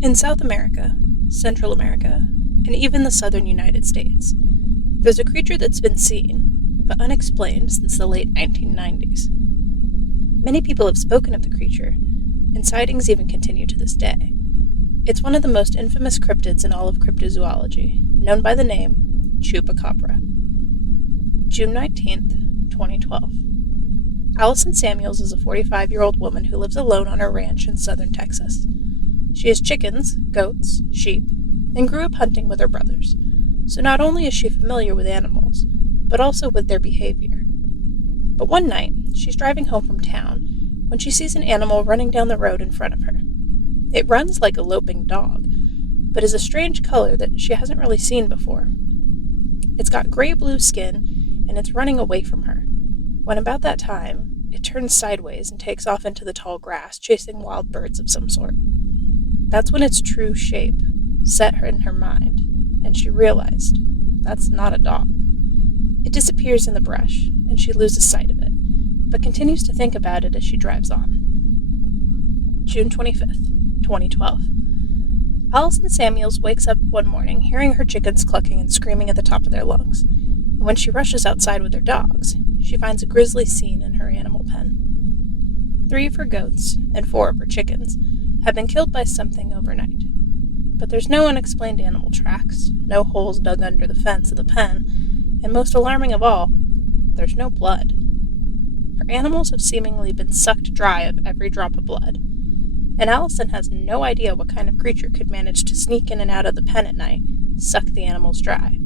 In South America, Central America, and even the southern United States, there's a creature that's been seen, but unexplained since the late 1990s. Many people have spoken of the creature, and sightings even continue to this day. It's one of the most infamous cryptids in all of cryptozoology, known by the name Chupacabra. June 19th, 2012. Allison Samuels is a 45-year-old woman who lives alone on her ranch in southern Texas. She has chickens, goats, sheep, and grew up hunting with her brothers, so not only is she familiar with animals, but also with their behavior. But one night, she's driving home from town when she sees an animal running down the road in front of her. It runs like a loping dog, but is a strange color that she hasn't really seen before. It's got gray-blue skin, and it's running away from her. When about that time, it turns sideways and takes off into the tall grass, chasing wild birds of some sort. That's when its true shape set her in her mind, and she realized that's not a dog. It disappears in the brush, and she loses sight of it, but continues to think about it as she drives on. June 25th, 2012. Allison Samuels wakes up one morning hearing her chickens clucking and screaming at the top of their lungs, and when she rushes outside with her dogs, she finds a grisly scene in her animal pen. 3 of her goats and 4 of her chickens have been killed by something overnight. But there's no unexplained animal tracks, no holes dug under the fence of the pen, and most alarming of all, there's no blood. Her animals have seemingly been sucked dry of every drop of blood, and Allison has no idea what kind of creature could manage to sneak in and out of the pen at night, suck the animals dry,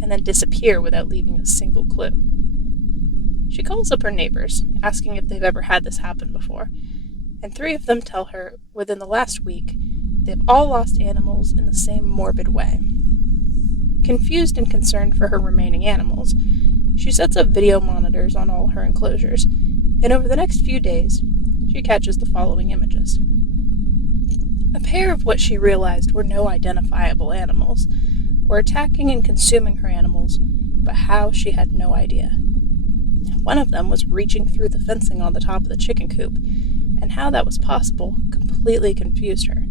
and then disappear without leaving a single clue. She calls up her neighbors, asking if they've ever had this happen before, and 3 of them tell her within the last week they've all lost animals in the same morbid way. Confused and concerned for her remaining animals, she sets up video monitors on all her enclosures, and over the next few days, she catches the following images. A pair of what she realized were no identifiable animals were attacking and consuming her animals, but how she had no idea. One of them was reaching through the fencing on the top of the chicken coop, and how that was possible completely confused her.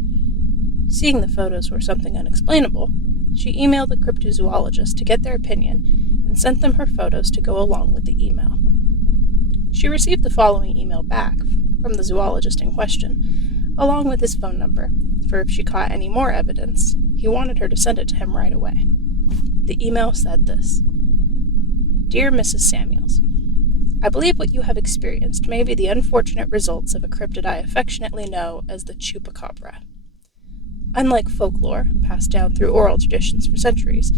Seeing the photos were something unexplainable, she emailed the cryptozoologist to get their opinion and sent them her photos to go along with the email. She received the following email back from the zoologist in question, along with his phone number, for if she caught any more evidence, he wanted her to send it to him right away. The email said this: Dear Mrs. Samuels, I believe what you have experienced may be the unfortunate results of a cryptid I affectionately know as the Chupacabra. Unlike folklore, passed down through oral traditions for centuries,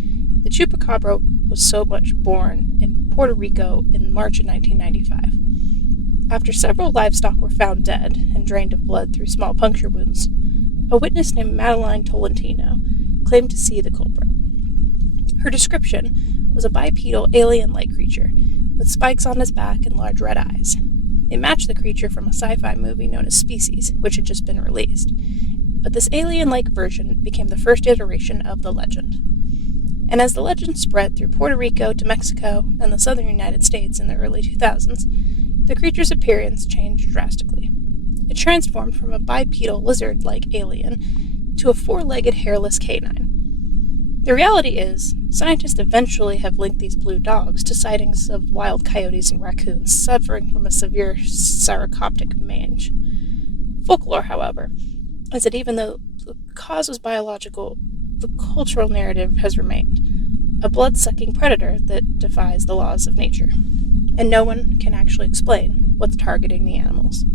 the Chupacabra was so much born in Puerto Rico in March of 1995. After several livestock were found dead and drained of blood through small puncture wounds, a witness named Madeline Tolentino claimed to see the culprit. Her description was a bipedal alien-like creature with spikes on his back and large red eyes. It matched the creature from a sci-fi movie known as Species, which had just been released. But this alien-like version became the first iteration of the legend. And as the legend spread through Puerto Rico to Mexico and the southern United States in the early 2000s, the creature's appearance changed drastically. It transformed from a bipedal lizard-like alien to a 4-legged hairless canine. The reality is, scientists eventually have linked these blue dogs to sightings of wild coyotes and raccoons suffering from a severe sarcoptic mange. Folklore, however, is that even though the cause was biological, the cultural narrative has remained a blood-sucking predator that defies the laws of nature, and no one can actually explain what's targeting the animals.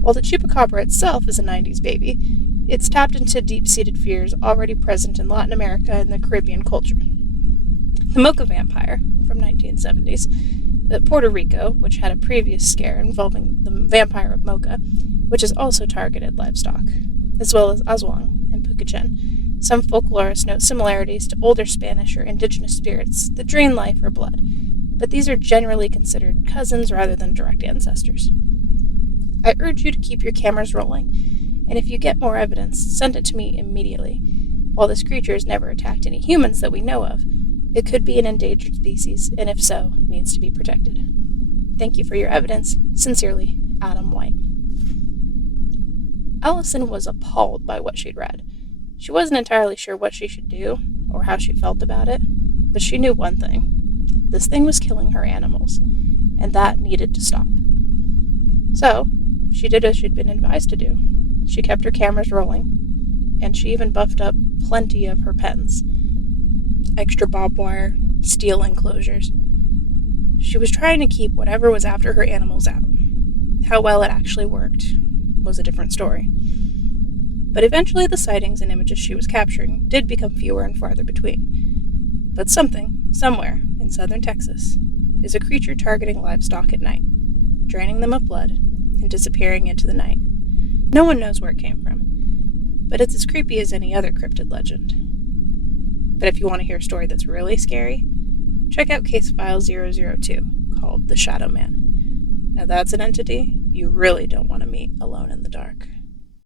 While the Chupacabra itself is a 90s baby, it's tapped into deep-seated fears already present in Latin America and the Caribbean culture. The Mocha vampire, from 1970s, Puerto Rico, which had a previous scare involving the vampire of Mocha, which has also targeted livestock, as well as Aswang and Pucachén. Some folklorists note similarities to older Spanish or indigenous spirits that drain life or blood, but these are generally considered cousins rather than direct ancestors. I urge you to keep your cameras rolling, and if you get more evidence, send it to me immediately. While this creature has never attacked any humans that we know of, it could be an endangered species, and if so, needs to be protected. Thank you for your evidence. Sincerely, Adam White. Allison was appalled by what she'd read. She wasn't entirely sure what she should do or how she felt about it, but she knew one thing. This thing was killing her animals, and that needed to stop. So, she did as she'd been advised to do. She kept her cameras rolling, and she even buffed up plenty of her pens. Extra barbed wire, steel enclosures. She was trying to keep whatever was after her animals out. How well it actually worked was a different story. But eventually the sightings and images she was capturing did become fewer and farther between. But something, somewhere, in southern Texas, is a creature targeting livestock at night, draining them of blood, and disappearing into the night. No one knows where it came from, but it's as creepy as any other cryptid legend. But if you want to hear a story that's really scary, check out Case File 002, called The Shadow Man. Now that's an entity you really don't want to meet alone in the dark.